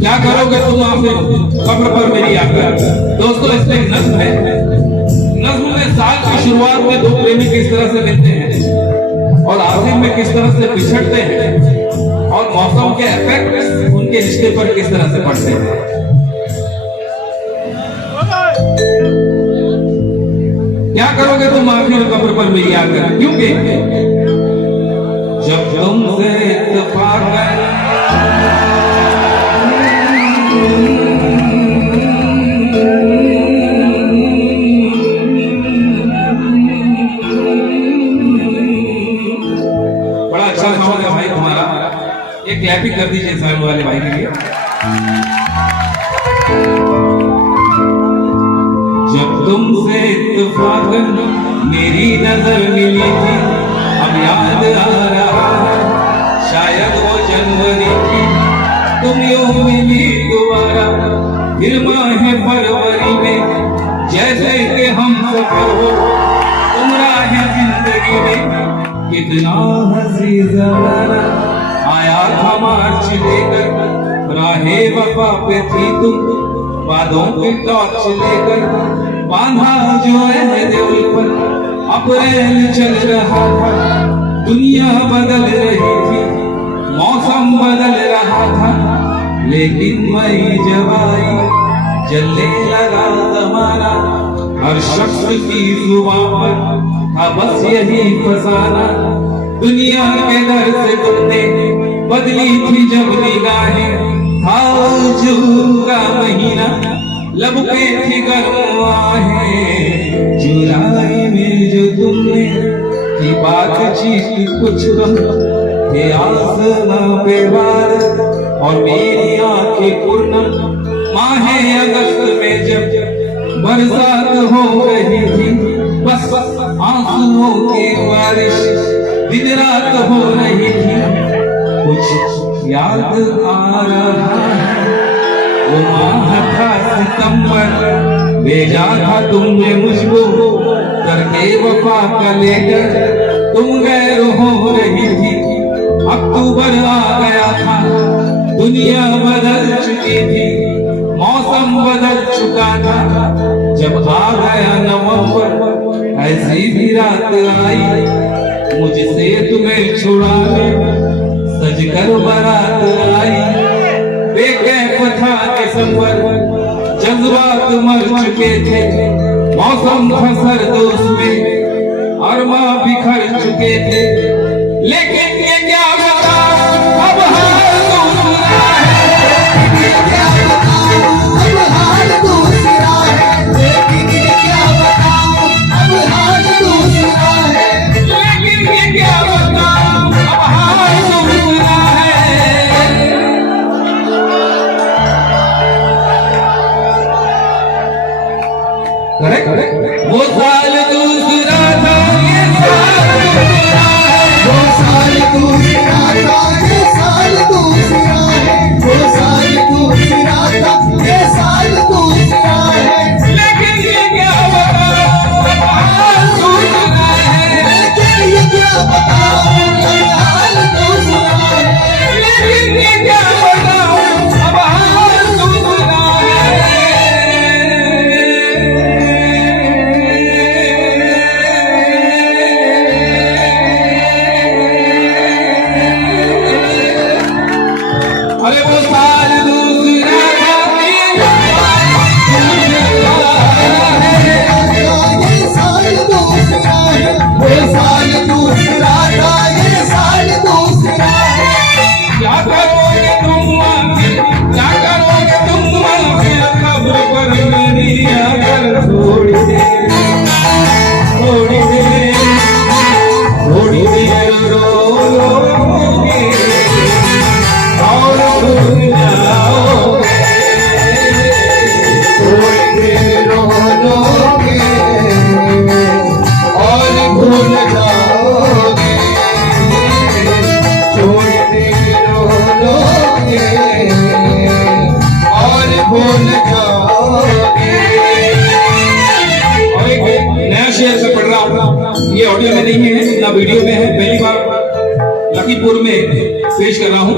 क्या करोगे तुम आखिर कब्र पर मेरी आकर। दोस्तों, इसमें नज्म है। नज्म में साल की शुरुआत में दो प्रेमी किस तरह से मिलते हैं और आखिर में किस तरह से बिछड़ते हैं और मौसम के इफेक्ट उनके रिश्ते पर किस तरह से पड़ते हैं। क्या करोगे तुम आखिर कब्र पर मेरी आकर, क्योंकि जब तुमसे इत्तेफाक क्लैपिंग कर दीजिए सामने वाले भाई के लिए। जब तुमसे इत्तेफाकन मेरी नजर मिली थी, अब याद आ रहा है शायद वो जनवरी थी, तुम यूं मिली दोबारा फिर माह फरवरी में, जैसे कि हम सफर हो तुम राह जिंदगी में। कितना हंसी ज़माना आया था मार्च लेकर, राहे वफा पे थी तुम बादों की टॉर्च लेकर, बांधा जो है दिल पर अप्रैल चल रहा था, दुनिया बदल रही थी, मौसम बदल रहा था, लेकिन मई जब आई जलने लगा जमाना, हर शख्स की जुबान पर था बस यही फसाना। दुनिया के दर से तुमने बदली थी जब निगाहें, था जून का महीना लब पे थी गर्म आहें, जुलाई में जो तुमने की बातचीत कुछ कम थे, आसमां पे बादल और मेरी आंखें पूर्णम, माहे अगस्त में जब बरसात हो रही थी, बस आंसुओं की बारिश दिन रात हो रही थी। कुछ याद आ रहा है वो माह था सितंबर, भेजा था तुमने मुझको करके वफा का लेकर, तुम गैर हो रही थी, अक्टूबर आ गया था, दुनिया बदल चुकी थी, मौसम बदल चुका था, जब आ गया नवंबर ऐसी भी रात आई, मुझसे तुम्हें छुड़ाने सजकर बारात आई, बेकैफ था दिसंबर, जज्बात मर चुके थे, मौसम था सर्द उसमें, अरमा बिखर चुके थे, लेकिन ये क्या बताऊं अब हाल दूसरा है, ये क्या बताऊं अब हाल दूसरा है, लेकिन ये क्या बताऊं अब हाल दूसरा है, लेकिन ये क्या बताऊं अब हाल दूसरा है। करेक्ट, वो साल दूसरा था, ये साल दूसरा है, वो साल दूसरा था, ये साल दूसरा है, वो साल दूसरा था, ये साल दूसरा है, लेकिन ये क्या बताऊं अब हाल दूसरा है, लेकिन ये क्या बताऊं अब हाल दूसरा है, लेकिन ये क्या बताऊं अब हाल दूसरा है। अरे वो साल दूसरा था, ये साल दूसरा है, वो साल दूसरा था, ये साल दूसरा है, क्या करोगे तुम आखिर, क्या करोगे तुम जाओगे और भूल जाओगे। और एक नया शेर से पढ़ रहा हूँ, ये ऑडियो में नहीं है ना वीडियो में है, पहली बार लखीमपुर में पेश कर रहा हूँ।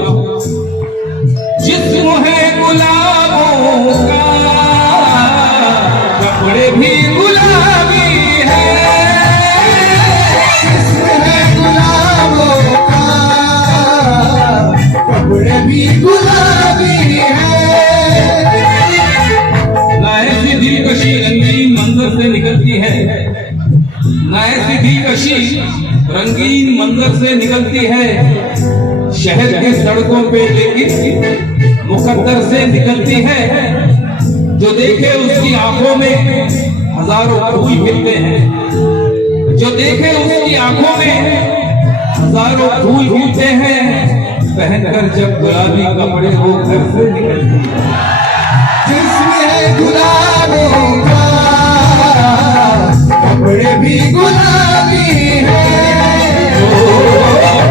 जिस्म है गुलाबों का, कपड़े भी गुलाबी है। जिस्म है गुलाबों का, कपड़े भी गुलाबी है। ना ऐसी दिलकशी रंगीन मंजर से निकलती है, ना ऐसी दिलकशी रंगीन मंजर से निकलती है, शहर की सड़कों पे लेकिन मुकद्दर से निकलती है। जो देखे उसकी आंखों में हजारों फूल खिलते हैं, जो देखे उसकी आंखों में हजारों फूल खिलते हैं, पहनकर जब गुलाबी कपड़े वो घर से निकलती है। जिसमें गुलाबों का, कपड़े भी गुलाबी है।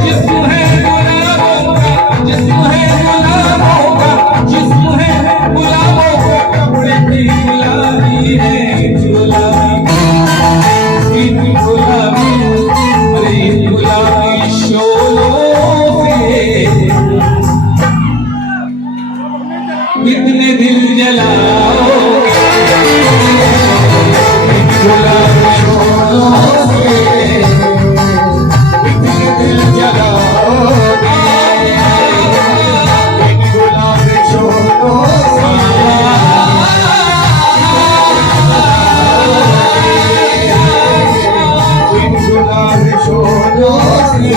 जिस्म है गुलाबों का, जिस्म है गुलाबों का, जिस्म है गुलाबों का, कपड़े भी गुलाबी है। गुलाबी इन गुलाबी, अरे इन गुलाबी शोलों से कितने दिल जलाओगे। गुलाबी शोलों से इतने दिल जलाओगे। इन गुलाबी शोलों से इन गुलाबी शोलों से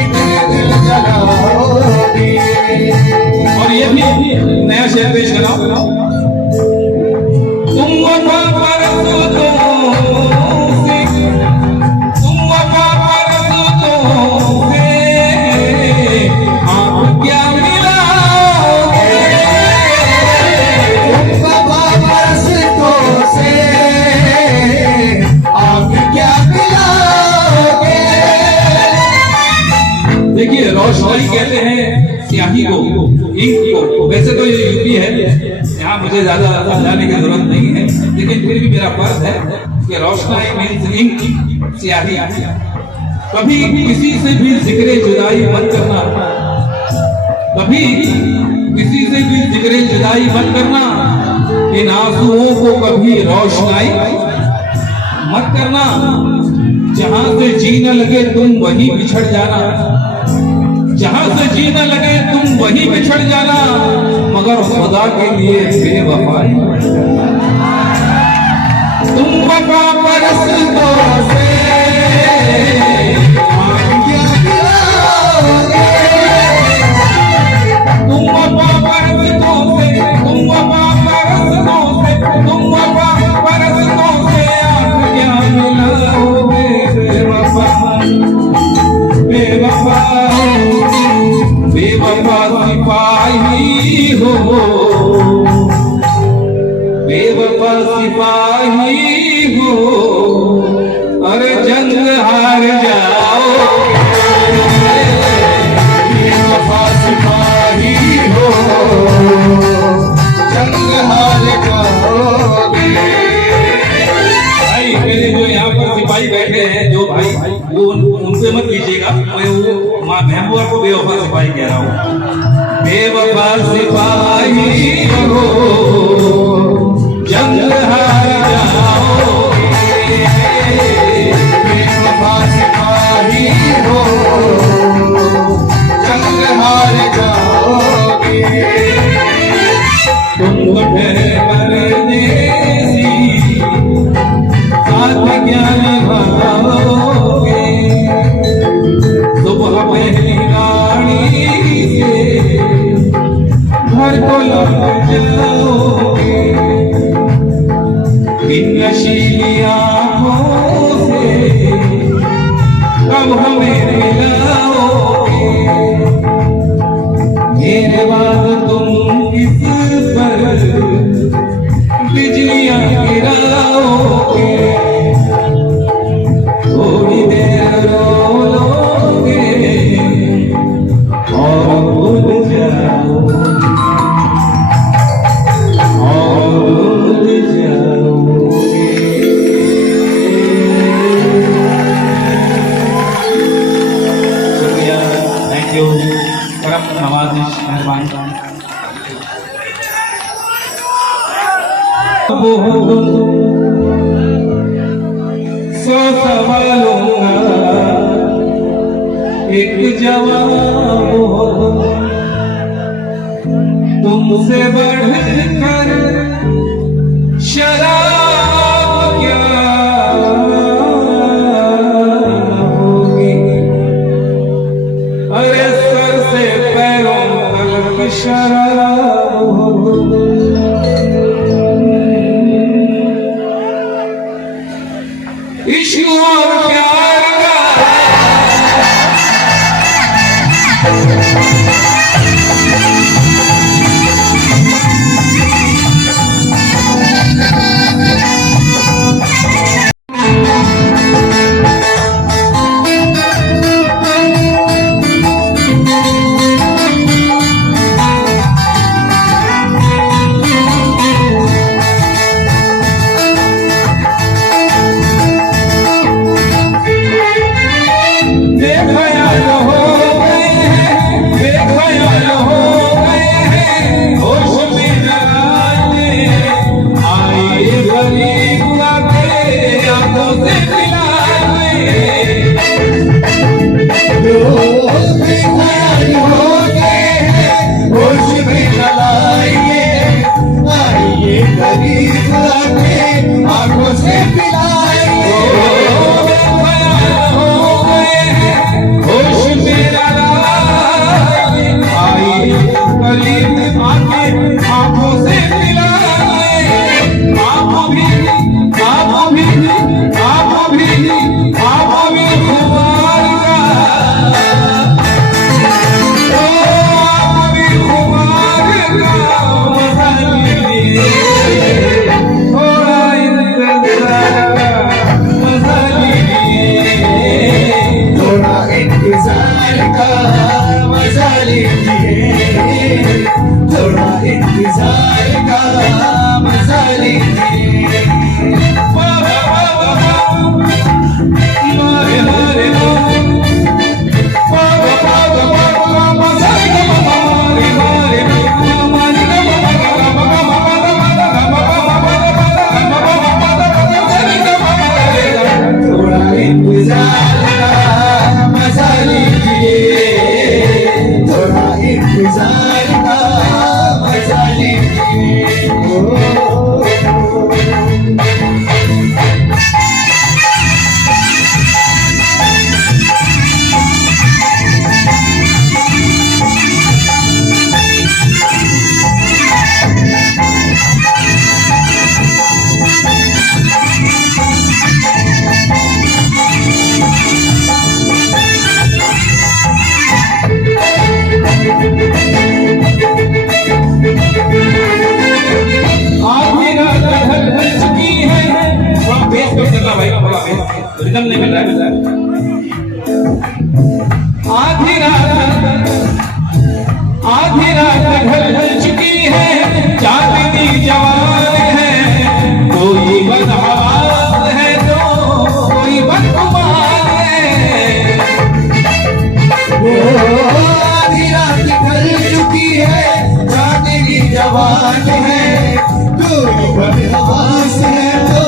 इतने दिल जलाओगे। और ये भी नया शेर पेश कर रहा हूं। तुम वफा परस्तों से, तुम वफा परस्तों से आप क्या मिलाओगे। वफा परस्तों से आप क्या मिलाओगे। देखिए रोशनी कहते हैं स्याही को, इंक को। वैसे तो ये यूपी है, यहाँ मुझे ज्यादा समझाने की जरूरत नहीं है, लेकिन फिर भी मेरा फर्ज है कि रोशनाई मीन्स इंक, स्याही। कभी किसी से भी जिक्र जुदाई मत करना, कभी किसी से भी जिक्र जुदाई मत करना। इन आंसुओं को कभी रोशनाई मत करना। जहां से जी न लगे तुम वहीं बिछड़ जाना, जहां से जी न लगे तुम वहीं बिछड़ जाना, मगर खुदा के लिए बेवफाई। तुम वफा परस्तों से आप क्या मिलाओगे। तुम वफा परस्तों से, तुम वफा परस्तों से, तुम वफा परस्तों से आप क्या मिलाओगे। बेवफा बेवफा बेवफा सिपाही हो, बेवफा सिपाही हो, अरे जंग हार जाओ। बेवफा सिपाही हो, जंग हार जाओगे। भाई मेरे जो यहाँ पर सिपाही बैठे हैं, जो भाई वो उनसे मत लीजिएगा, वो माँ महबूबा को बेवफा सिपाही कह रहा हूँ। बेवफा सिपाही हो, जंग हार जाओगे। बेवफा सिपाही हो, जंग हार जाओगे। तुम तो ठहरे परदेसी, साथ क्या निभाओगे। सुबह पहली गाड़ी से घर को लौट जाओगे। इन नशीली आंखों से कब हमें मिलाओगे। मेरे बाद तुम किस पर बिजलियां गिराओगे। थोड़ी देर रो लोगे और भूल जाओ भूल जाओगे। शुक्रिया, थैंक यू। करम नवाजिश मेहरबान। सौ सवालों का एक जवाब हो, तुमसे बढ़कर शराब क्या होगी। अरे सर से पैरों तक शराब होगी। इश्क और प्यार का रिदम नहीं मिल रहा है। आधी रात ढल चुकी है, चांदनी जवान है, कोई बदहवास है तो कोई बदगुमान है। आधी रात ढल चुकी है, चांदनी जवान है, कोई बदहवास है तो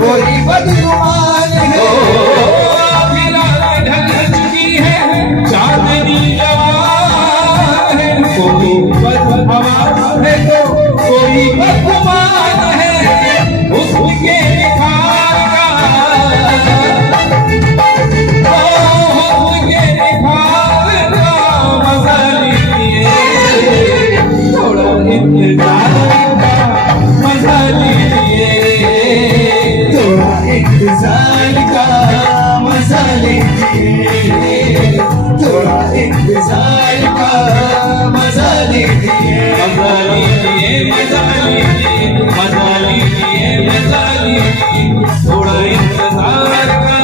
कोई बदगुमान है। आधी रात ढल चुकी है, चांदनी जवान है, कोई बदहवास है तो कोई बदगुमान है। उसके निखार का उसके निखार का मजा लीजिए, थोड़ा इंतजार का मजा लीजिए, थोड़ा इंतजार का मजा लीजिए, थोड़ा इंतजार का मजा लीजिए, मजा लीजिए, मजा लीजिए, मजा लीजिए, मजा लीजिए, थोड़ा इंतजार का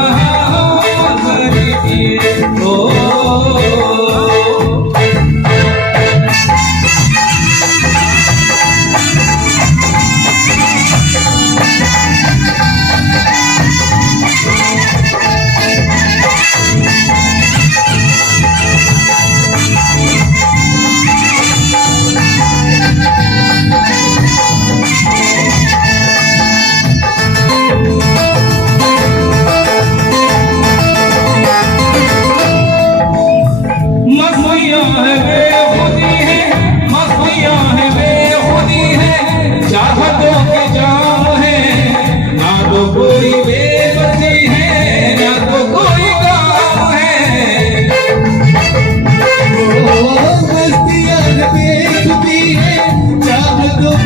मजा लीजिए। ओ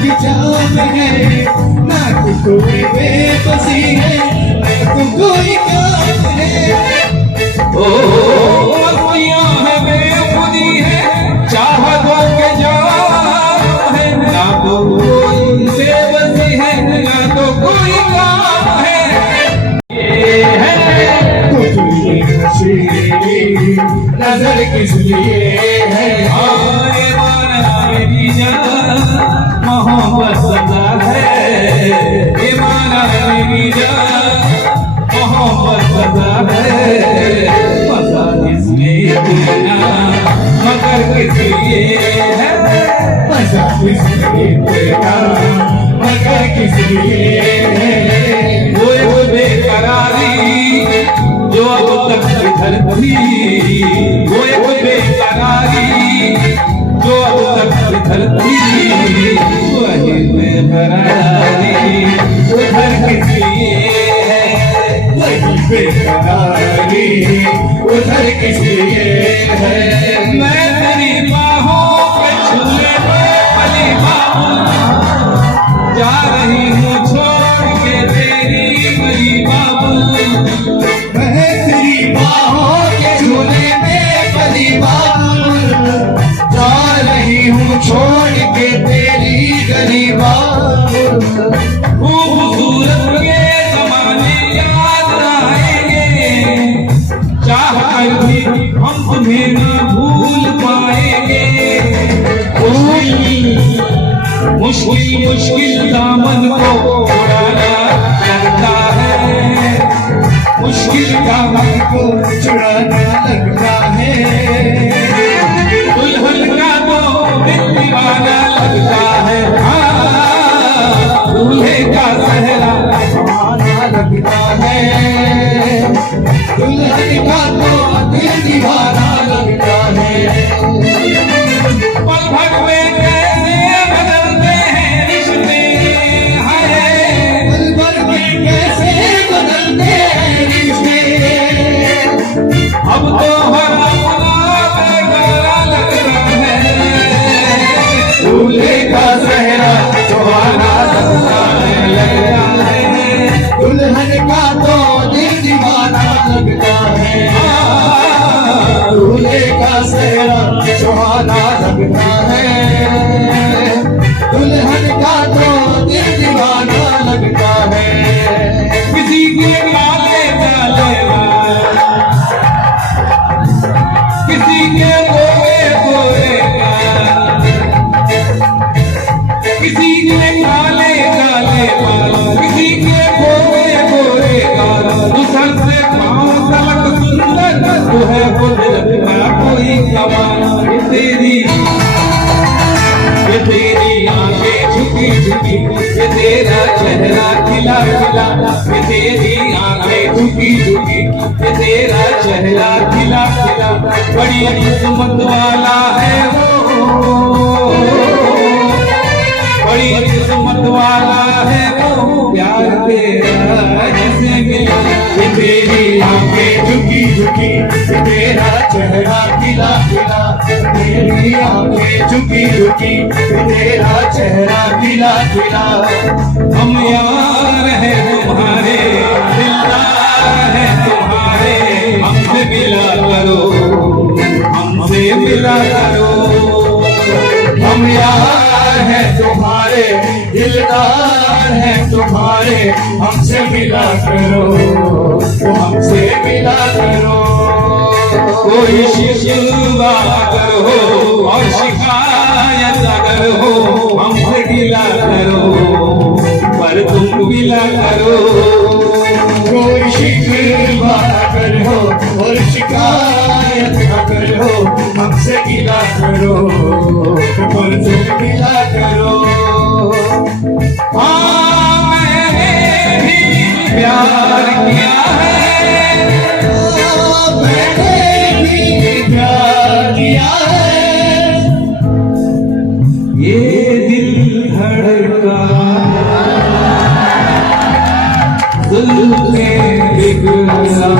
की जान है, ना तो कोई बेबसी है, ना तो कोई काम है। मस्तियाँ है बेखुदी है, चाहतों के जाम है, ना तो कोई बेबसी है, ना तो कोई काम है। ये है तुझे नशीली नजर किस लिए है? आए माना मेरी जान, मोहब्बत सदा है। ये माना मेरी जान, मोहब्बत सदा है। पता इसलिए देना मगर किस लिए है? मजा किस लिए तेरा, मगर किस लिए है? वो बेकरारी जो अब तक इधर थी, वो एक बेकरारी जो अब तक इधर थी, वही बेकरारी उधर किस लिए है? वही बेकरारी उधर किस लिए है? मैं तेरी बाहों के झूले में पली बाबू, जा रही हूँ छोड़ के तेरी गली बाबू। मैं तेरी बाहों के झूले में पली बाबू, जा रही हूँ छोड़ के तेरी गली बाबू। खूबसूरत ये जमाने याद आएंगे, चाह कर भी हम तुम्हें न भूल पाएंगे। मुश्किल मुश्किल दामन को उड़ाना लगता है, मुश्किल दामन को चुराना लगता है। दुल्हन का तो दिल दीवाना लगता है, हाँ दूल्हे का सहरा सुहाना लगता है। दुल्हन का तो दिल दीवाना लगता है। पल भर में कैसे बदलते हैं रिश्ते, हाय पल भर में कैसे बदलते हैं रिश्ते। अब तो हर अपना बेगाना लग रहा है। दूल्हे का सहरा सुहाना लगता है। दुल्हन का तो दिल दीवाना लगता है। दूल्हे का सहरा सुहाना लगता है। दुल्हन का तो दिल दीवाना लगता है। किसी के काले काले बाल, किसी के गोरे गोरे गाल, किसी के काले काले बाल, किसी के गोरे गोरे गाल। तू सर से पाँव तलक सुंदर, तू है वो दिल का कोई कमाल। ये तेरी आंखें झुकी झुकी, ये तेरा चेहरा खिला खिला, ये तेरी आंखें झुकी झुकी, ये तेरा चेहरा खिला खिला। बड़ी किस्मत वाला है वो, बड़ी किस्मत वाला है वो, प्यार तेरा जिसे मिला। ये तेरी आंखें झुकी झुकी, ये तेरा चेहरा खिला खिला। तेरी आंखें झुकी झुकी, ये तेरा चेहरा खिला खिला। हम यार हैं तुम्हारे, दिलदार हैं तुम्हारे, हमसे मिला करो, हमसे मिला करो। हम यार हैं तुम्हारे, दिलदार हैं तुम्हारे, हमसे मिला करो, तो हमसे मिला करो। कोई शिकवा अगर हो और शिकायत अगर हो, हमसे गिला करो, पर तुम मिला करो। कोई शिकवा अगर हो और शिकायत अगर हो, हमसे गिला करो, पर तुम मिला करो। हाँ मैंने भी प्यार किया है, मैंने भी प्यार किया है। ये दिल धड़का जुल्फे बिगड़ा